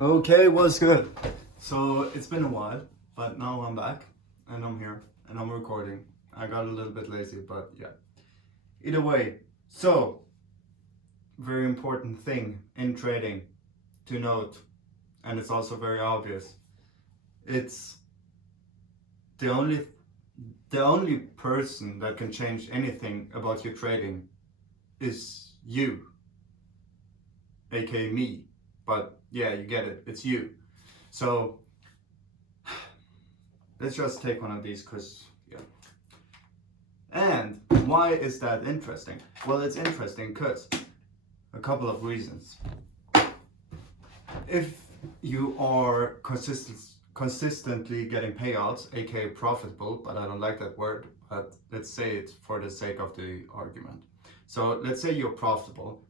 Okay, what's good? So it's been a while, but now I'm back and I'm here and I'm recording. I got a little bit lazy, but yeah. Either way, so very important thing in trading to note, and it's also very obvious. It's the only person that can change anything about your trading is you, aka me. But yeah, you get it. It's you. So let's just take one of these because, yeah. And why is that interesting? Well, it's interesting because a couple of reasons. If you are consistently getting payouts, aka profitable, but I don't like that word, but let's say it for the sake of the argument. So let's say you're profitable.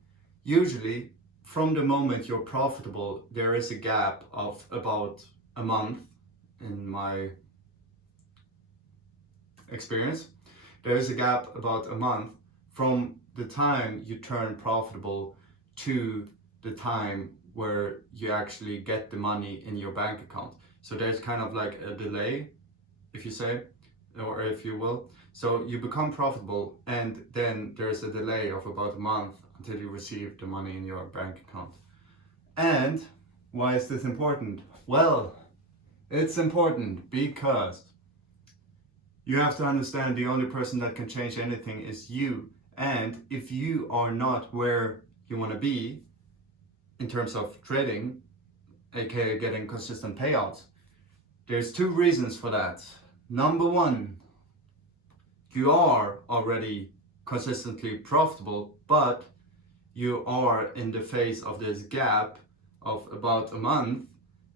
Usually, from the moment you're profitable, there is a gap of about a month in my experience. There is a gap about a month from the time you turn profitable to the time where you actually get the money in your bank account. So there's kind of like a delay, if you say, or if you will. So you become profitable and then there's a delay of about a month until you receive the money in your bank account. And why is this important? Well, it's important because you have to understand the only person that can change anything is you. And if you are not where you want to be in terms of trading, aka getting consistent payouts, there's two reasons for that. Number one, you are already consistently profitable, but you are in the phase of this gap of about a month,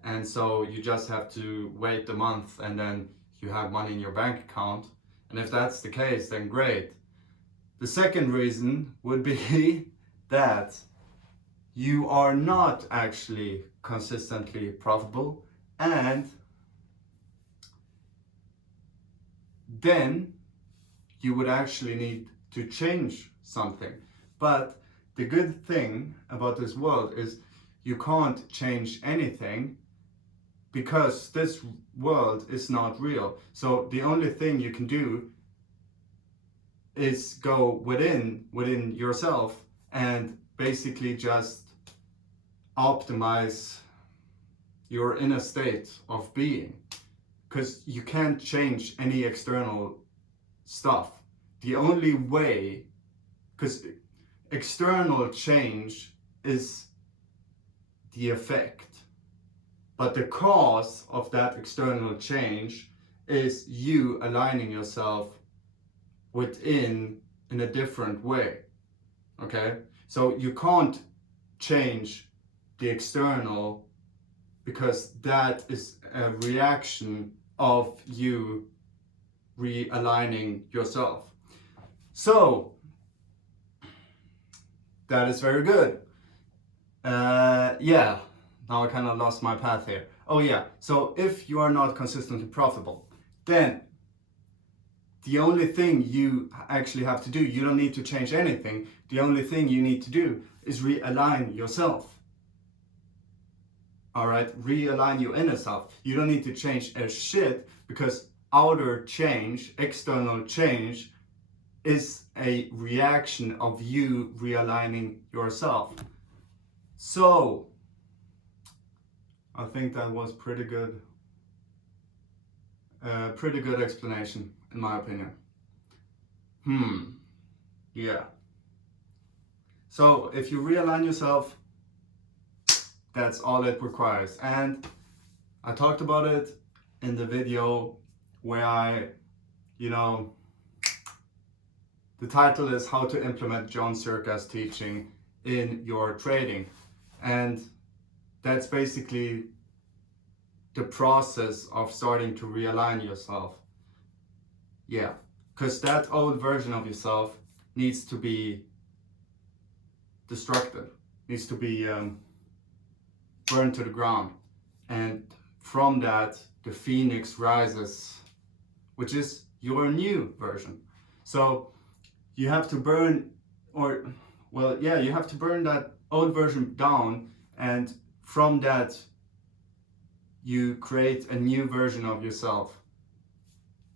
and so you just have to wait a month and then you have money in your bank account. And if that's the case, then great. The second reason would be that you are not actually consistently profitable, and then you would actually need to change something. But the good thing about this world is you can't change anything because this world is not real. So the only thing you can do is go within yourself and basically just optimize your inner state of being, because you can't change any external stuff. The only way, because external change is the effect, but the cause of that external change is you aligning yourself within in a different way. Okay? So you can't change the external because that is a reaction of you realigning yourself. So that is very good. Yeah, now I kind of lost my path here. Oh yeah, so if you are not consistently profitable, then the only thing you actually have to do, you don't need to change anything. The only thing you need to do is realign yourself. All right, realign your inner self. You don't need to change a shit, because outer change, external change, is a reaction of you realigning yourself. So I think that was pretty good explanation in my opinion. Yeah. So if you realign yourself, that's all it requires. And I talked about it in the video where the title is How to Implement Jon Zherka's Teaching in Your Trading. And that's basically the process of starting to realign yourself. Yeah, because that old version of yourself needs to be destructed, needs to be burned to the ground. And from that, the phoenix rises, which is your new version. So you have to burn, you have to burn that old version down, and from that you create a new version of yourself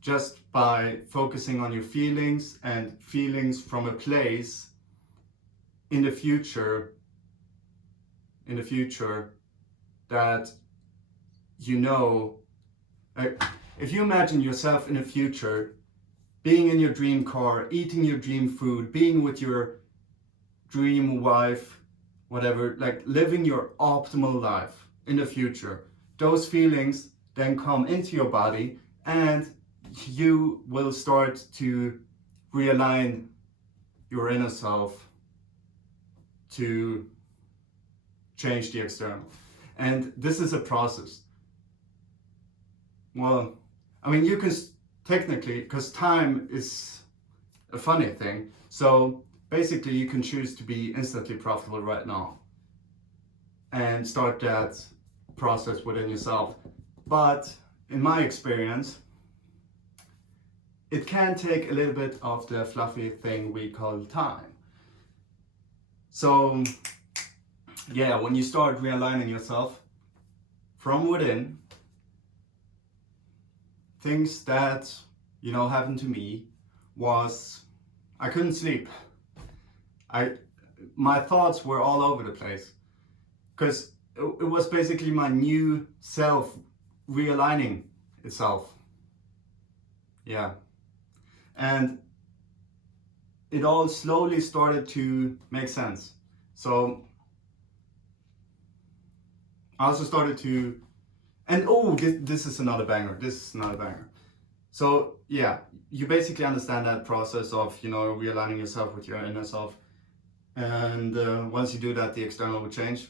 just by focusing on your feelings, and feelings from a place in the future that you know, like, if you imagine yourself in the future being in your dream car, eating your dream food, being with your dream wife, whatever, like living your optimal life in the future, those feelings then come into your body, and you will start to realign your inner self to change the external. And this is a process. Well, I mean, you can technically, because time is a funny thing, so basically you can choose to be instantly profitable right now and start that process within yourself. But in my experience, it can take a little bit of the fluffy thing we call time. So yeah, when you start realigning yourself from within, things that, you know, happened to me was I couldn't sleep. My thoughts were all over the place, because it was basically my new self realigning itself. Yeah. And it all slowly started to make sense. So I also started to, and oh, this is another banger. This is another banger. So yeah, you basically understand that process of, you know, realigning yourself with your inner self. And once you do that, the external will change,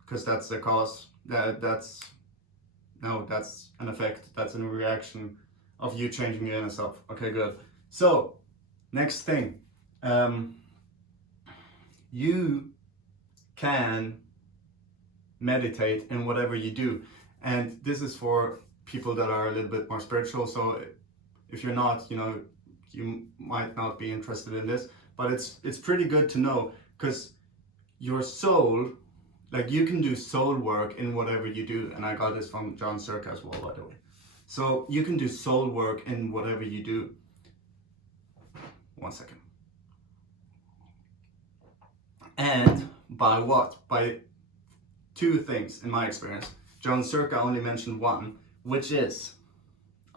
because that's the cause. That's an effect. That's a reaction of you changing your inner self. Okay, good. So next thing, you can meditate in whatever you do, and this is for people that are a little bit more spiritual. So if you're not, you know, you might not be interested in this, but it's pretty good to know, because your soul, like, you can do soul work in whatever you do. And I got this from Jon Zherka as well, by the way. So you can do soul work in whatever you do. One second. And by what? By two things, in my experience. Jon Zherka only mentioned one, which is,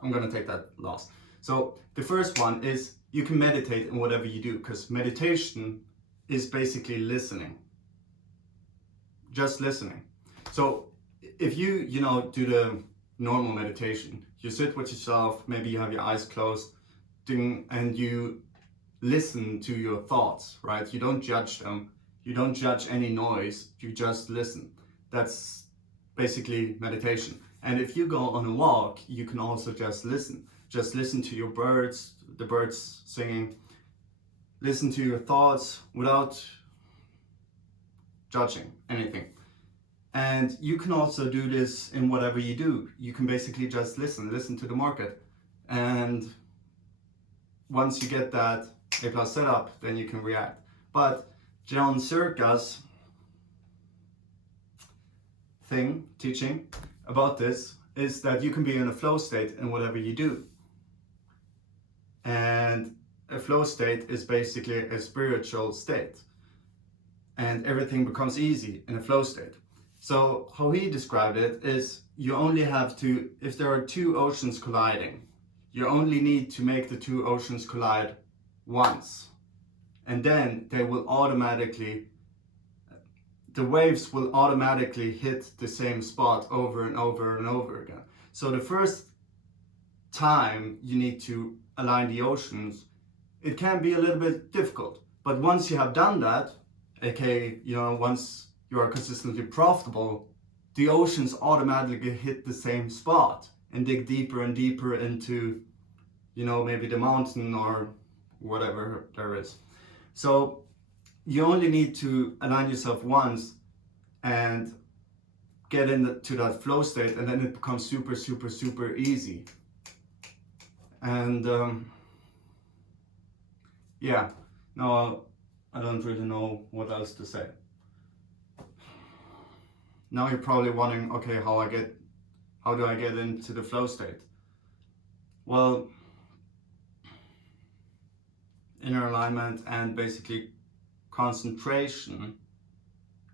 I'm gonna take that last. So the first one is you can meditate in whatever you do, because meditation is basically listening. Just listening. So if you know, do the normal meditation, you sit with yourself, maybe you have your eyes closed, and you listen to your thoughts, right? You don't judge them. You don't judge any noise. You just listen. That's basically meditation. And if you go on a walk, you can also just listen. Just listen to your birds, the birds singing. Listen to your thoughts without judging anything. And you can also do this in whatever you do. You can basically just listen to the market. And once you get that A+ set up, then you can react. But Jon Zherka's teaching about this is that you can be in a flow state in whatever you do. And a flow state is basically a spiritual state. And everything becomes easy in a flow state. So how he described it is, you only have to, if there are two oceans colliding, you only need to make the two oceans collide once. And then they will automatically, the waves will automatically hit the same spot over and over and over again. So the first time you need to align the oceans, it can be a little bit difficult. But once you have done that, aka, you know, once you are consistently profitable, the oceans automatically hit the same spot and dig deeper and deeper into, you know, maybe the mountain or whatever there is. So you only need to align yourself once and get into that flow state, and then it becomes super, super, super easy. And yeah, now I don't really know what else to say. Now you're probably wondering, okay, how I get How do I get into the flow state? Well, inner alignment and basically concentration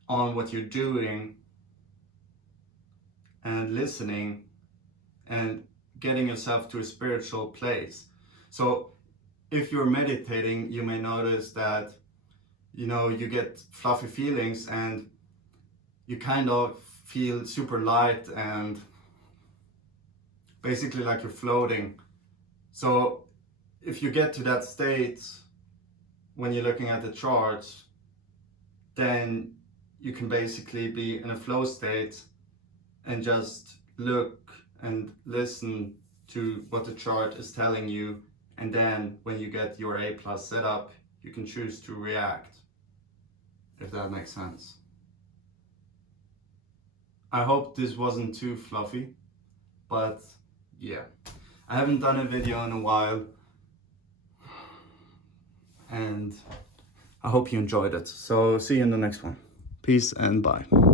on what you're doing and listening and getting yourself to a spiritual place. So if you're meditating, you may notice that, you know, you get fluffy feelings and you kind of feel super light and basically like you're floating. So if you get to that state when you're looking at the charts, then you can basically be in a flow state and just look and listen to what the chart is telling you. And then when you get your A+ set up, you can choose to react, if that makes sense. I hope this wasn't too fluffy, but yeah. I haven't done a video in a while, and I hope you enjoyed it. So see you in the next one. Peace and bye.